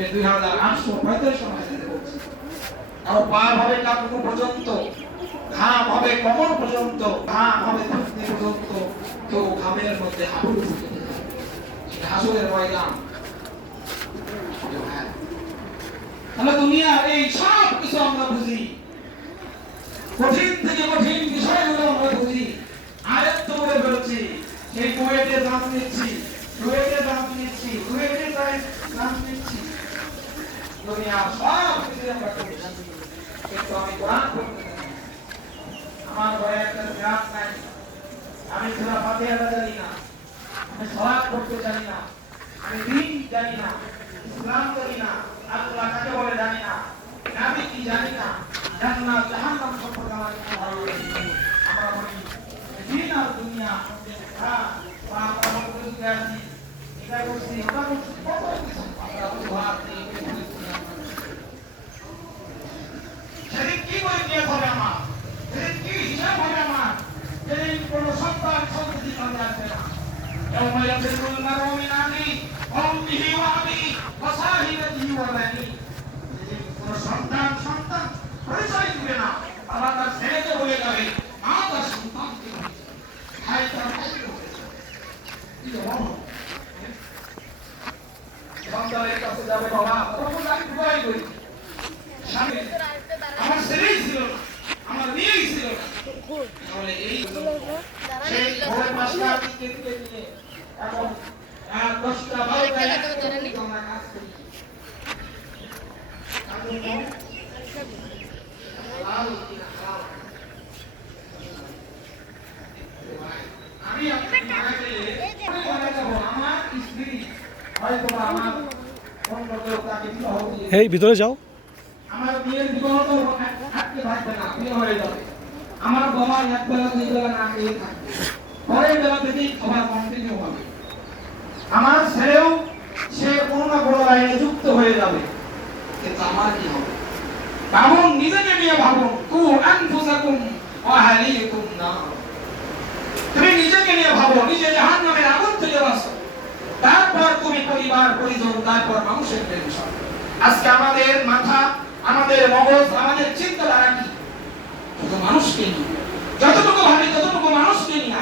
দেখবে 2845 হাদিসে বলছে আর পার হবে কাকু পর্যন্ত, ঘাম হবে কোমর পর্যন্ত, ঘাম হবে থুতনি পর্যন্ত, তো ঘামের মধ্যে হাবুডুবু খেতে যাবে। এটা হাসরের ময়দান। আমরা দুনিয়ার এই সব কিছু আমরা বুঝি, কঠিন থেকে কঠিন বিষয়গুলো আমরা বুঝি, আয়ত্ত করে ফেলছি। সেই কুয়েটে দাম নিচ্ছি, কুয়েটে দাম নিচ্ছি, কুয়েটে দাম নিচ্ছি, দুনিয়ার সব কিছু আমরা করছি, কিন্তু আমি কোরআন পড়তে জানি না। আমার ঘরে একটা গ্রাম নাই, আমি সূরা ফাতিহা জানি না, আমি সালাত পড়তে জানি না, আমি দ্বীন জানি না, ইসলাম জানি না, আল্লাহ কাকে বলে জানি না, নবী কি জানি না, জান্নাত জাহান্নাম সম্পর্কে আমার কোনো ধারণা নেই। আমরা বলি দ্বীন আর দুনিয়া, হ্যাঁ আমরা বুঝতে আছি, এটা করছি ওটা করছি, কত কিছু আমরা উপহার দিই, সেদিন কি করে নিয়ে হবে আমার, সেদিন কি হিসাব হবে আমার, সেদিন কোন সন্তান সন্ততি কাজে আসবে না। يوم يفر المرء من أخيه وأمه وأبيه وصاحبته وبنيه, কোন সন্তান পরিচয় দিবে না, বাবা তার ছেলেকে বলে যাবে, মা তার সন্তানকে বলে যাবে, ভাই তার ভাইকে বলে যাবে। সন্তানের কাছে যাবে, বাবা তখন আমি দুবাই করি, স্বামী আমার ছেলেই ছিল না, আমার মেয়েই ছিল না, তাহলে এই সেই ভোর 5টার দিকে নিয়ে এখন 10টা 12টা আমরা কাজ করি। আমি আমার স্ত্রী হয়তো আমার অন্য কেউ তাকে বিবাহ দিয়ে, এই ভিতরে যাও, আমার বিয়ের বিবাহ তো থাকতে পারবে না, বিয়ে হয়ে যাবে, আমার বাবা এক বেলা 2 বেলা না খেয়ে থাকবে, পরের বেলা থেকেই খাবার কন্টিনিউ হবে, আমার ছেলেও সে কোনো না কোনো লাইনে যুক্ত হয়ে যাবে, কিন্তু আমার কি হবে? ভাবুন, নিজেকে নিয়ে ভাবুন, কু আনফুসাকুম ওয়া আহলিকুম নার, তুমি নিজেকে নিয়ে ভাবো, নিজে জাহান্নামের আগুন থেকে বাঁচো, তারপর তুমি পরিবার পরিজন, তারপর মানুষের টেনশন। আজকে আমাদের মাথা, আমাদের মগজ, আমাদের চিন্তাধারা কি? শুধু মানুষকে নিয়ে, যতটুকু ভাবি ততটুকু মানুষকে নিয়ে।